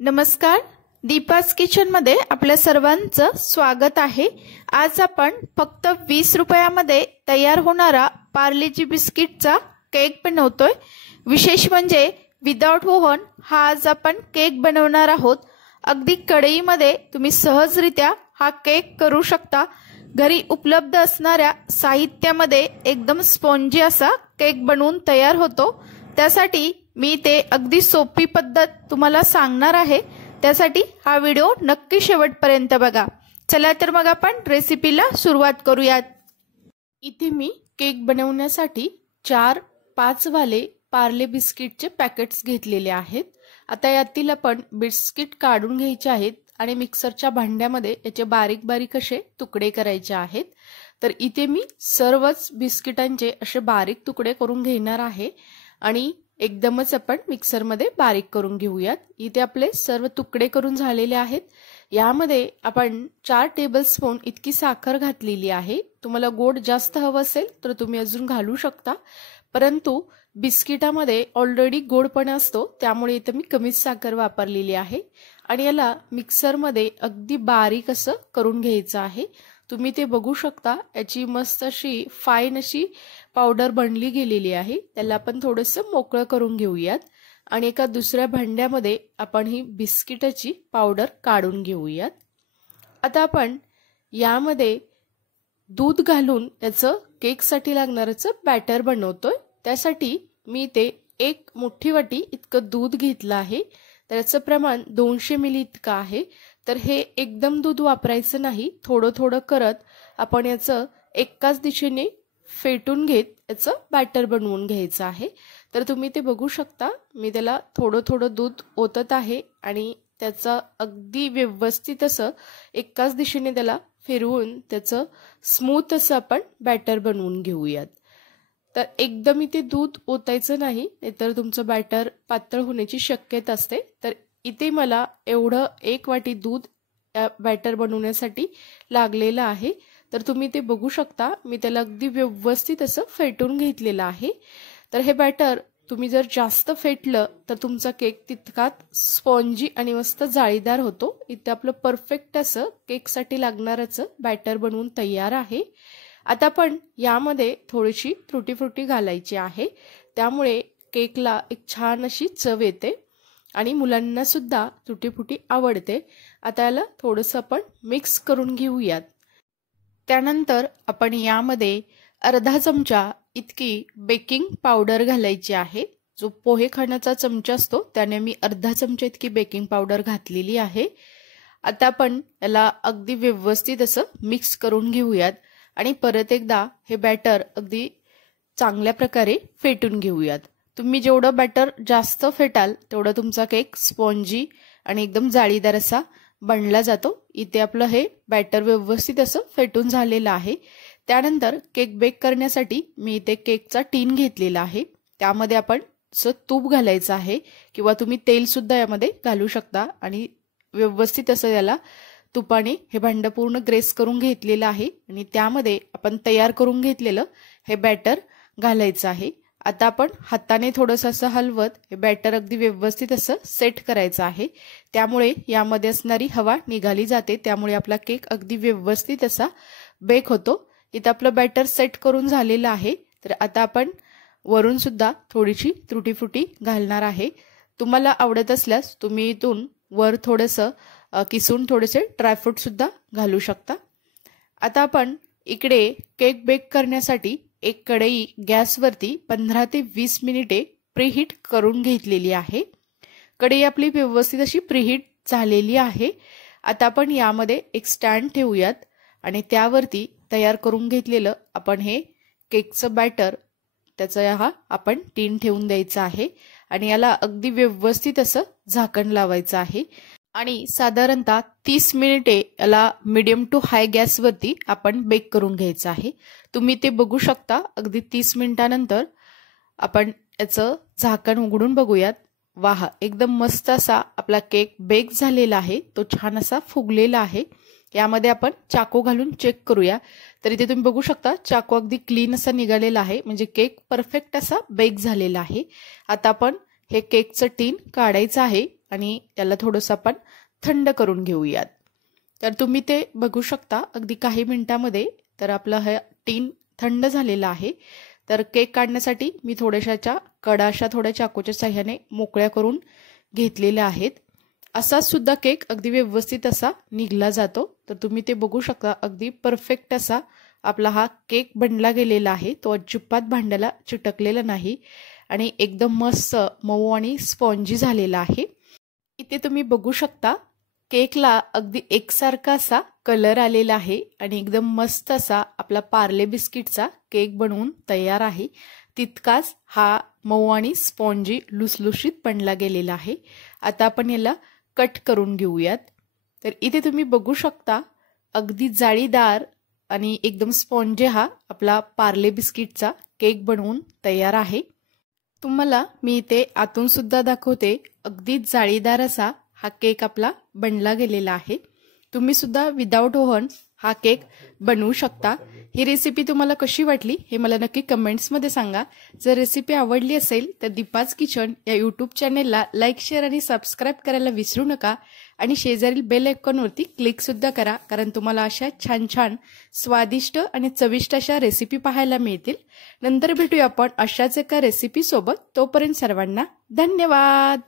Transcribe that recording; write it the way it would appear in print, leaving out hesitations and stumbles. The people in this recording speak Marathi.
नमस्कार, दीपास किचन मध्ये आपल्या सर्वांचं स्वागत आहे। आज आपण फक्त 20 रुपयामध्ये तयार होणारा पार्लेजी बिस्किटचा केक बनवतोय। विशेष म्हणजे विदाउट ओव्हन हा आज आपण केक बनवणार आहोत। अगदी कढईमध्ये तुम्ही सहजरित्या हा केक करू शकता। घरी उपलब्ध असणाऱ्या साहित्यामध्ये एकदम स्पॉन्जी असा केक बनवून तयार होतो। त्यासाठी मी ते अगदी सोपी पद्धत तुम्हाला सांगणार आहे। त्यासाठी हा व्हिडिओ नक्की शेवटपर्यंत बघा। चला तर मग आपण रेसिपीला सुरुवात करूयात। इथे मी केक बनवण्यासाठी 4-5 वाले पार्ले बिस्किटचे पॅकेट्स घेतलेले आहेत। आता यातील आपण बिस्किट काढून घ्यायचे आहेत आणि मिक्सरच्या भांड्यामध्ये याचे बारीक बारीक असे तुकडे करायचे आहेत। तर इथे मी सर्वच बिस्किटांचे असे बारीक तुकडे करून घेणार आहे आणि एकदमच आपण मिक्सरमध्ये बारीक करून घेऊयात। इथे आपले सर्व तुकडे करून झालेले आहेत। यामध्ये आपण 4 टेबलस्पून इतकी साखर घातलेली आहे। तुम्हाला गोड जास्त हवं असेल तर तुम्ही अजून घालू शकता, परंतु बिस्किटामध्ये ऑलरेडी गोडपणा असतो त्यामुळे इथे मी कमीच साखर वापरलेली आहे आणि याला मिक्सरमध्ये अगदी बारीक असं करून घ्यायचं आहे। तुम्ही ते बघू शकता, याची मस्त अशी फाईन अशी पावडर बनली गेलेली आहे। त्याला आपण थोडंसं मोकळं करून घेऊयात आणि एका दुसऱ्या भांड्यामध्ये आपण ही बिस्किटाची पावडर काढून घेऊयात। आता आपण यामध्ये दूध घालून त्याचं केकसाठी लागणारचं बॅटर बनवतोय। त्यासाठी मी ते 1 मोठी वाटी इतकं दूध घेतलं आहे। त्याचं प्रमाण 200 मिली इतकं आहे। तर हे एकदम दूध वापरायचं नाही, थोडं थोडं करत आपण याचं एकाच दिशेने फेटून घेत याचं बॅटर बनवून घ्यायचं आहे। तर तुम्ही ते बघू शकता, मी त्याला थोडं थोडं दूध ओतत आहे आणि त्याचं अगदी व्यवस्थित असं एकाच दिशेने त्याला फिरवून त्याचं स्मूथ असं आपण बॅटर बनवून घेऊयात। तर एकदम इथे दूध ओतायचं नाही, नाहीतर तुमचं बॅटर पातळ होण्याची शक्यता असते। तर इथे मला एवढं 1 वाटी दूध या बॅटर बनवण्यासाठी लागलेलं आहे। तर तुम्ही ते बघू शकता, मी त्याला अगदी व्यवस्थित असं फेटून घेतलेलं आहे। तर हे बॅटर तुम्ही जर जास्त फेटलं तर तुमचा केक तितकाच स्पॉन्जी आणि मस्त जाळीदार होतो। इथे आपलं परफेक्ट असं केकसाठी लागणारचं बॅटर बनवून तयार आहे। आता आपण यामध्ये थोडीशी तुटी फ्रुटी घालायची आहे, त्यामुळे केकला एक छान अशी चव येते आणि मुलांना सुद्धा तुटी फ्रुटी आवडते। आता याला थोडंसं आपण मिक्स करून घेऊयात। त्यानंतर आपण यामध्ये अर्धा चमचा इतकी बेकिंग पावडर घालायची आहे। जो पोहे खाण्याचा चमचा असतो त्याने मी अर्धा चमचा इतकी बेकिंग पावडर घातलेली आहे। आता आपण याला अगदी व्यवस्थित असं मिक्स करून घेऊयात आणि परत एकदा हे बॅटर अगदी चांगल्या प्रकारे फेटून घेऊयात। तुम्ही जेवढं बॅटर जास्त फेटाल तेवढा तुमचा केक स्पॉन्जी आणि एकदम जाळीदार असा बनला जातो। इथे आपलं हे बॅटर व्यवस्थित असं फेटून झालेलं आहे। त्यानंतर केक बेक करण्यासाठी मी इथे केकचा टीन घेतलेला आहे। त्यामध्ये आपण असं तूप घालायचं आहे किंवा तुम्ही तेल सुद्धा यामध्ये घालू शकता आणि व्यवस्थित असं याला तुपाने हे भांडं पूर्ण ग्रेस करून घेतलेलं आहे आणि त्यामध्ये आपण तयार करून घेतलेलं हे बॅटर घालायचं आहे। आता आपण हाताने थोडंसं असं हलवत हे बॅटर अगदी व्यवस्थित असं सेट करायचं आहे, त्यामुळे यामध्ये असणारी हवा निघाली जाते, त्यामुळे आपला केक अगदी व्यवस्थित असा बेक होतो। इथं आपलं बॅटर सेट करून झालेलं आहे। तर आता आपण वरून सुद्धा थोडीशी तुटी फ्रुटी घालणार आहे। तुम्हाला आवडत असल्यास तुम्ही इथून वर थोडंसं किसून थोडेसे ड्रायफ्रूट सुद्धा घालू शकता। आता आपण इकडे केक बेक करण्यासाठी एक कढई गॅसवरती 15 ते 20 मिनिटे प्रीहीट करून घेतलेली आहे। कढई आपली व्यवस्थित अशी प्रीहीट झालेली आहे। आता आपण यामध्ये एक स्टँड ठेवूयात आणि त्यावरती तयार करून घेतलेलं आपण हे केकचं बॅटर त्याचा हा आपण टीन ठेवून द्यायचा आहे आणि याला अगदी व्यवस्थित असं झाकण लावायचं आहे आणि साधारणतः 30 मिनिटे याला मीडियम टू हाय गॅसवरती आपण बेक करून घ्यायचं आहे। तुम्ही ते बघू शकता, अगदी 30 मिनिटानंतर आपण याचं झाकण उघडून बघूयात। वाह, एकदम मस्त असा आपला केक बेक झालेला आहे, तो छान असा फुगलेला आहे। यामध्ये आपण चाकू घालून चेक करूया। तर इथे तुम्ही बघू शकता चाकू अगदी क्लीन असा निघालेला आहे, म्हणजे केक परफेक्ट असा बेक झालेला आहे। आता आपण हे केकचं टीन काढायचं आहे आणि त्याला थोडंसं आपण थंड करून घेऊयात. तर तुम्ही ते बघू शकता अगदी काही मिनिटांमध्ये तर आपलं हे टीन थंड झालेलं आहे. तर केक काढण्यासाठी मी थोड्याशाच्या कडा अशा थोड्या चाकूच्या साह्याने मोकळ्या करून घेतलेल्या आहेत. असा सुद्धा केक अगदी व्यवस्थित असा निघला जातो. तर तुम्ही ते बघू शकता अगदी परफेक्ट असा आपला हा केक बनला गेलेला आहे. तो अजिबात भांड्याला चिटकलेला नाही आणि एकदम मस्त मऊ आणि स्पॉन्जी झालेला आहे. इथे तुम्ही बघू शकता केकला अगदी एकसारखा असा कलर आलेला आहे आणि एकदम मस्त असा आपला पार्ले बिस्किटचा केक बनवून तयार आहे. तितकाच हा मऊ आणि स्पॉन्जी लुसलुशीत बनला गेलेला आहे. आता आपण याला कट करून घेऊयात. तर इथे तुम्ही बघू शकता अगदी जाळीदार आणि एकदम स्पॉन्जी हा आपला पार्ले बिस्किटचा केक बनवून तयार आहे. तुम्हाला मी इथे आतून सुद्धा दाखवते. अगदी जाळीदार असा हा केक आपला बनला गेलेला आहे. तुम्ही सुद्धा विदाउट ओव्हन हा केक बनवू शकता. ही रेसिपी तुम्हाला कशी वाटली हे मला नक्की कमेंट्समध्ये सांगा. जर रेसिपी आवडली असेल तर दीपाज किचन या यूट्यूब चॅनेलला लाईक, शेअर आणि सबस्क्राईब करायला विसरू नका आणि शेजारील बेल आयकॉनवरती क्लिक सुद्धा करा, कारण तुम्हाला अशा छान छान स्वादिष्ट आणि चविष्ट अशा रेसिपी पाहायला मिळतील. नंतर भेटूया आपण अशाच एका रेसिपी सोबत. तोपर्यंत सर्वांना धन्यवाद.